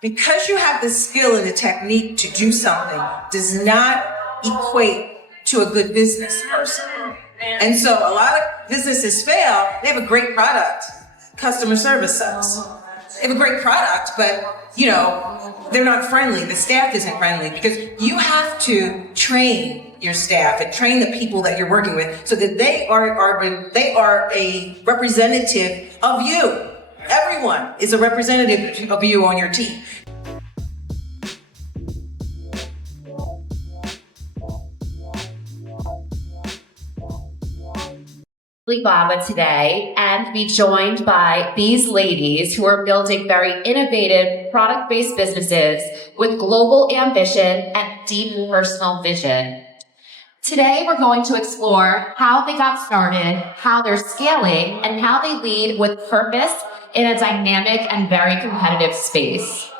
Because you have the skill and the technique to do something does not equate to a good business person. And so a lot of businesses fail. They have a great product. Customer service sucks. They have a great product, but they're not friendly. The staff isn't friendly because you have to train your staff and train the people that you're working with so that they are a representative of you. Everyone is a representative of you on your team. Alibaba today and be joined by these ladies who are building very innovative product-based businesses with global ambition and deep personal vision. Today, we're going to explore how they got started, how they're scaling, and how they lead with purpose in a dynamic and very competitive space.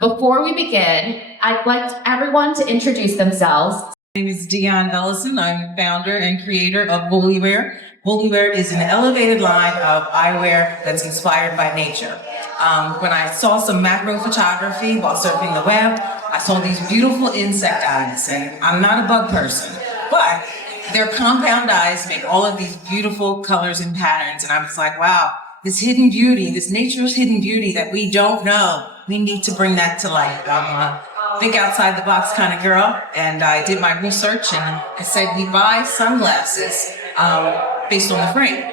Before we begin, I'd like everyone to introduce themselves. My name is Dionne Ellison. I'm founder and creator of Bullywear. Bullywear is an elevated line of eyewear that's inspired by nature. When I saw some macro photography while surfing the web, I saw these beautiful insect eyes, and I'm not a bug person, but their compound eyes make all of these beautiful colors and patterns, and I was like, wow, this hidden beauty, this nature's hidden beauty that we don't know, we need to bring that to life. I'm a think outside the box kind of girl, and I did my research and I said we buy sunglasses based on the frame.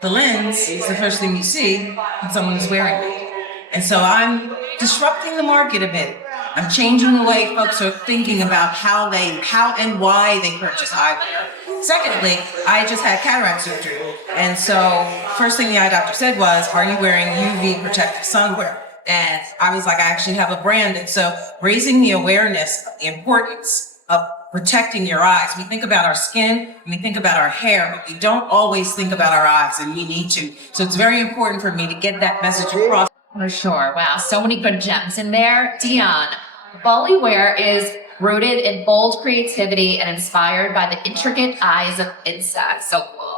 The lens is the first thing you see when someone is wearing it. And so I'm disrupting the market a bit. I'm changing the way folks are thinking about how and why they purchase eyewear. Secondly, I just had cataract surgery. And so first thing the eye doctor said was, are you wearing UV protective sunwear? And I was like, I actually have a brand. And so raising the awareness of the importance of protecting your eyes. We think about our skin and we think about our hair, but we don't always think about our eyes, and we need to. So it's very important for me to get that message across. For sure. Wow. So many good gems in there. Dionne, Bullywear is rooted in bold creativity and inspired by the intricate eyes of insects. So cool.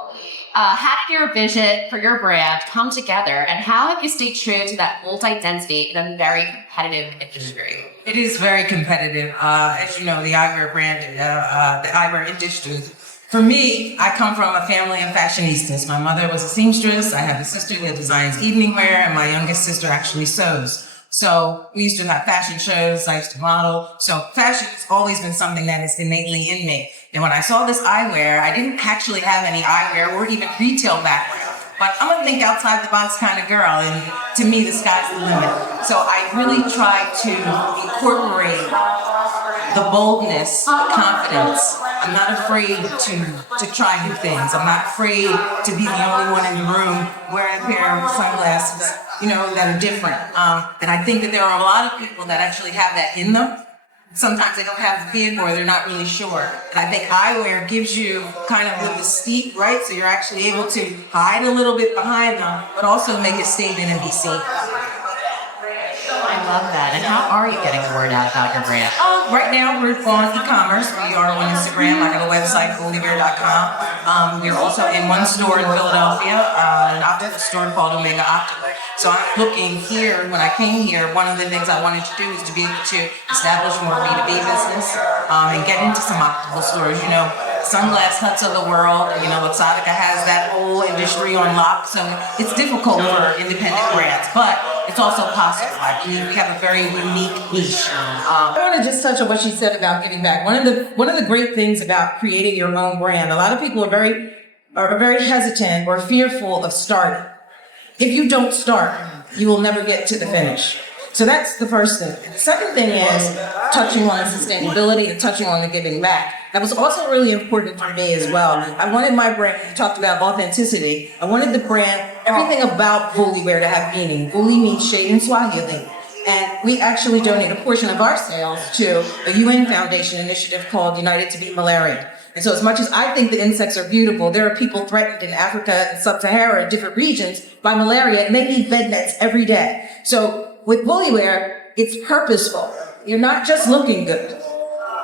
How did your vision for your brand come together, and how have you stayed true to that multi-identity in a very competitive industry? It is very competitive. As you know, the eyewear brand, the eyewear industry. For me, I come from a family of fashionistas. My mother was a seamstress. I have a sister that designs evening wear, and my youngest sister actually sews. So we used to have fashion shows. I used to model. So fashion has always been something that is innately in me. And when I saw this eyewear, I didn't actually have any eyewear or even retail background. But I'm a think outside the box kind of girl, and to me, the sky's the limit. So I really tried to incorporate the boldness, the confidence. I'm not afraid to try new things. I'm not afraid to be the only one in the room wearing a pair of sunglasses, that are different. And I think that there are a lot of people that actually have that in them. Sometimes they don't have the vehicle or they're not really sure. And I think eyewear gives you kind of the mystique, right? So you're actually able to hide a little bit behind them, but also make a statement and be seen. I love that. And how are you getting the word out about your brand? Right now, we're on e-commerce. We are on Instagram. I have a website, bullywear.com. We're also in one store in Philadelphia, an optical store called Omega Optical. So I'm looking here, when I came here, one of the things I wanted to do is to be able to establish more B2B business and get into some optical stores. Sunglass Huts of the world, Luxottica has that whole industry on lock. So it's difficult for independent brands, but it's also possible. I believe we have a very unique niche. I want to just touch on what she said about giving back. One of the great things about creating your own brand, a lot of people are very hesitant or fearful of starting. If you don't start, you will never get to the finish. So that's the first thing. The second thing is touching on sustainability and touching on the giving back. That was also really important for me as well. I wanted my brand, you talked about authenticity. I wanted the brand, everything about Bullywear to have meaning. Bully means shade in Swahili. And we actually donate a portion of our sales to a UN Foundation initiative called United to Beat Malaria. And so as much as I think that insects are beautiful, there are people threatened in Africa and Sub-Sahara, different regions, by malaria, and they need bed nets every day. So with Bullywear, it's purposeful. You're not just looking good.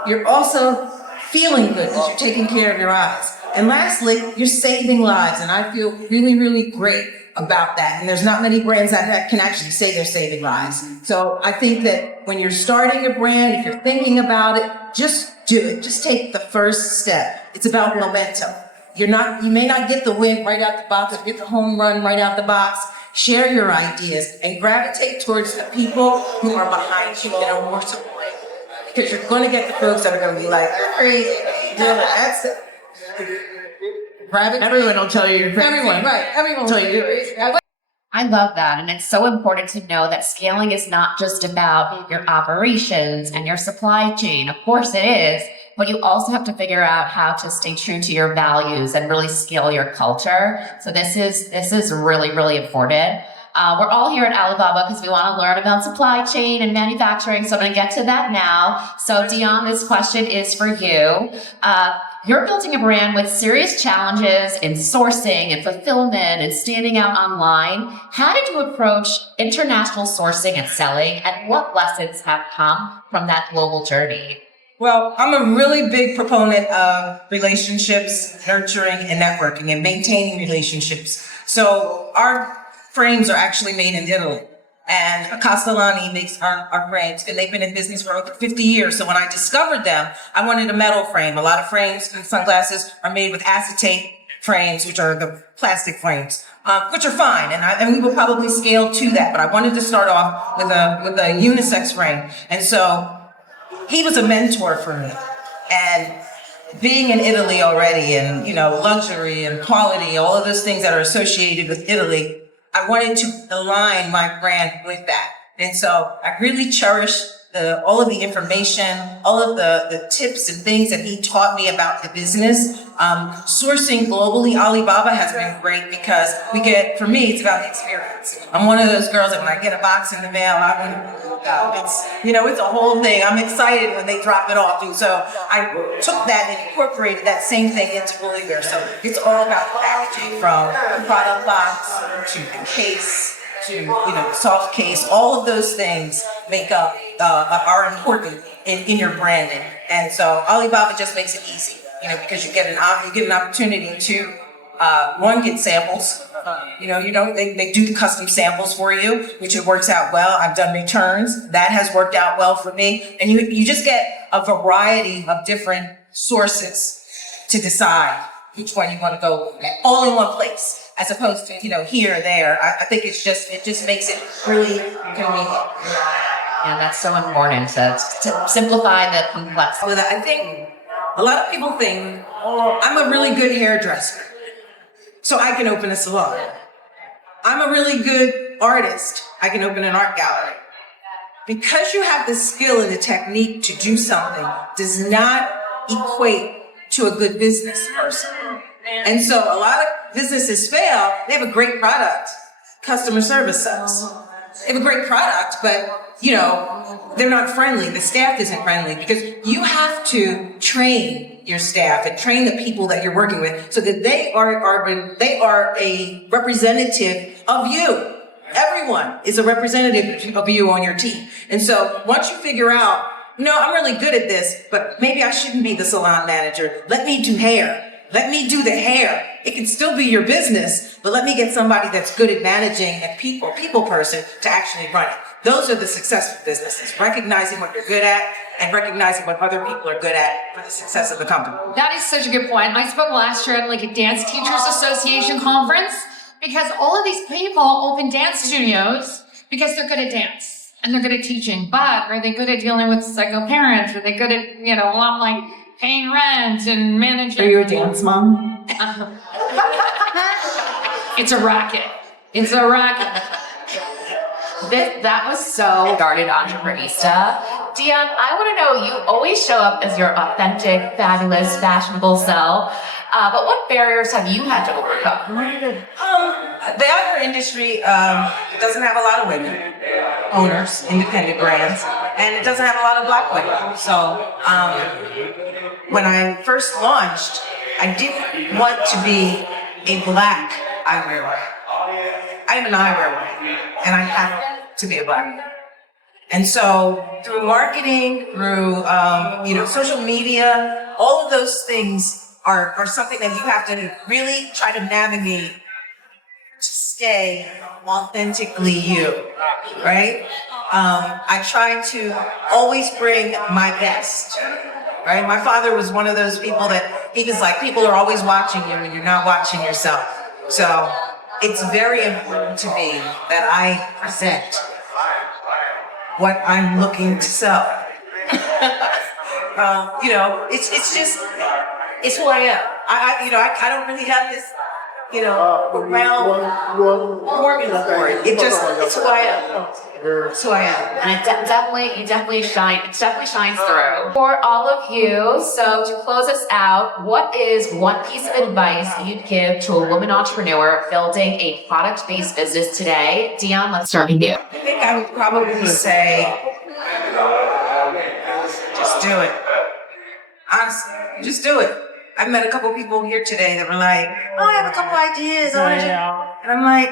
You're also feeling good because you're taking care of your eyes. And lastly, you're saving lives. And I feel really, really great about that. And there's not many brands that can actually say they're saving lives. So I think that when you're starting a brand, if you're thinking about it, just do it. Just take the first step. It's about momentum. You may not get the win right out the box or get the home run right out the box. Share your ideas and gravitate towards the people who are behind you and are more supportive. Because you're going to get the folks that are going to be like, you're crazy. That's it. Everyone will tell you you're crazy. Everyone will tell you you're crazy. I love that. And it's so important to know that scaling is not just about your operations and your supply chain. Of course it is, but you also have to figure out how to stay true to your values and really scale your culture. So this is really, really important. We're all here at Alibaba because we want to learn about supply chain and manufacturing. So I'm going to get to that now. So Dionne, this question is for you. You're building a brand with serious challenges in sourcing and fulfillment and standing out online. How did you approach international sourcing and selling, and what lessons have come from that global journey? Well, I'm a really big proponent of relationships, nurturing and networking and maintaining relationships. So our frames are actually made in Italy. And Castellani makes our frames, and they've been in business for over 50 years. So when I discovered them, I wanted a metal frame. A lot of frames and sunglasses are made with acetate frames, which are the plastic frames, which are fine. And we will probably scale to that. But I wanted to start off with a unisex frame. And so he was a mentor for me. And being in Italy already and, luxury and quality, all of those things that are associated with Italy, I wanted to align my brand with that. And so I really cherish all of the information, all of the tips and things that he taught me about the business. Sourcing globally, Alibaba has been great because for me, it's about the experience. I'm one of those girls that when I get a box in the mail, it's a whole thing. I'm excited when they drop it off. And so I took that and incorporated that same thing into Bullywear. So it's all about the packaging, from the product box to the case, to soft case. All of those things make up are important in your branding. And so Alibaba just makes it easy, because you get an opportunity to get samples. They do the custom samples for you, which it works out well. I've done returns. That has worked out well for me. And you just get a variety of different sources to decide which one you want to go with, all in one place, as opposed to, here or there. I think it just makes it really convenient. Yeah, that's so important to simplify the complexity. I think a lot of people think, I'm a really good hairdresser, so I can open a salon. I'm a really good artist. I can open an art gallery. Because you have the skill and the technique to do something does not equate to a good business person. And so a lot of businesses fail. They have a great product. Customer service sucks. They have a great product, but they're not friendly. The staff isn't friendly, because you have to train your staff and train the people that you're working with so that they are a representative of you. Everyone is a representative of you on your team. And so once you figure out, I'm really good at this, but maybe I shouldn't be the salon manager. Let me do hair. Let me do the hair. It can still be your business, but let me get somebody that's good at managing a people person to actually run it. Those are the successful businesses, recognizing what you're good at and recognizing what other people are good at for the success of the company. That is such a good point. I spoke last year at a Dance Teachers Association conference, because all of these people open dance studios because they're good at dance and they're good at teaching, but are they good at dealing with psycho parents? Are they good at, a lot like paying rent and managing? Are you a dance mom? It's a racket. It's a racket. That was so started Entreprenista. Dionne, I want to know, you always show up as your authentic, fabulous, fashionable self. But what barriers have you had to overcome? The outdoor industry doesn't have a lot of women owners, independent brands, and it doesn't have a lot of Black women. So when I first launched, I didn't want to be a Black eyewear woman. I'm an eyewear woman, and I have to be a Black woman. And so through marketing, through social media, all of those things are something that you have to really try to navigate to stay authentically you, right? I try to always bring my best, right? My father was one of those people that he was like, people are always watching you and you're not watching yourself. So it's very important to me that I present what I'm looking to sell. It's who I am. I don't really have this, round formula for it. It's who I am. It's who I am. And it definitely shines through. For all of you, so to close us out, what is one piece of advice you'd give to a woman entrepreneur building a product-based business today? Dionne, let's start with you. I think I would probably say, just do it. Honestly, just do it. I've met a couple people here today that were like, oh, I have a couple ideas. And I'm like,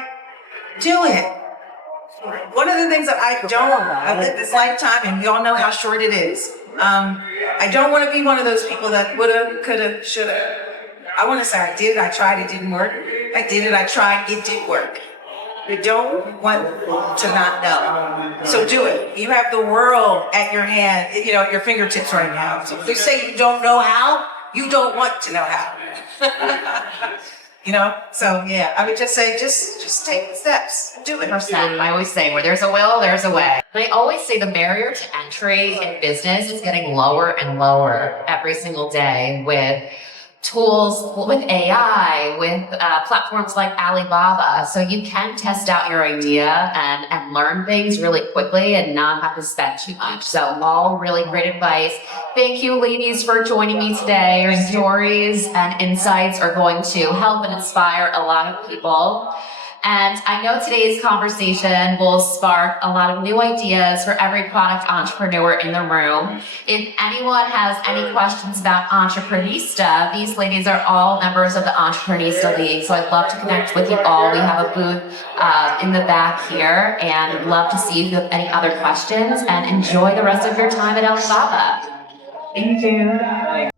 do it. One of the things that I've lived this lifetime, and we all know how short it is. I don't want to be one of those people that woulda, coulda, shoulda. I want to say I did, I tried, it didn't work. I did it, I tried, it did work. You don't want to not know. So do it. You have the world at your hand, at your fingertips right now. So if you say you don't know how, you don't want to know how. So yeah, I would just say, just take the steps, do it. 100%. I always say, where there's a will, there's a way. And I always say the barrier to entry in business is getting lower and lower every single day with tools, with AI, with platforms like Alibaba. So you can test out your idea and learn things really quickly and not have to spend too much. So all really great advice. Thank you, ladies, for joining me today. Your stories and insights are going to help and inspire a lot of people. And I know today's conversation will spark a lot of new ideas for every product entrepreneur in the room. If anyone has any questions about Entreprenista, these ladies are all members of the Entreprenista League, so I'd love to connect with you all. We have a booth in the back here, and I'd love to see if you have any other questions, and enjoy the rest of your time at Alibaba. Thank you.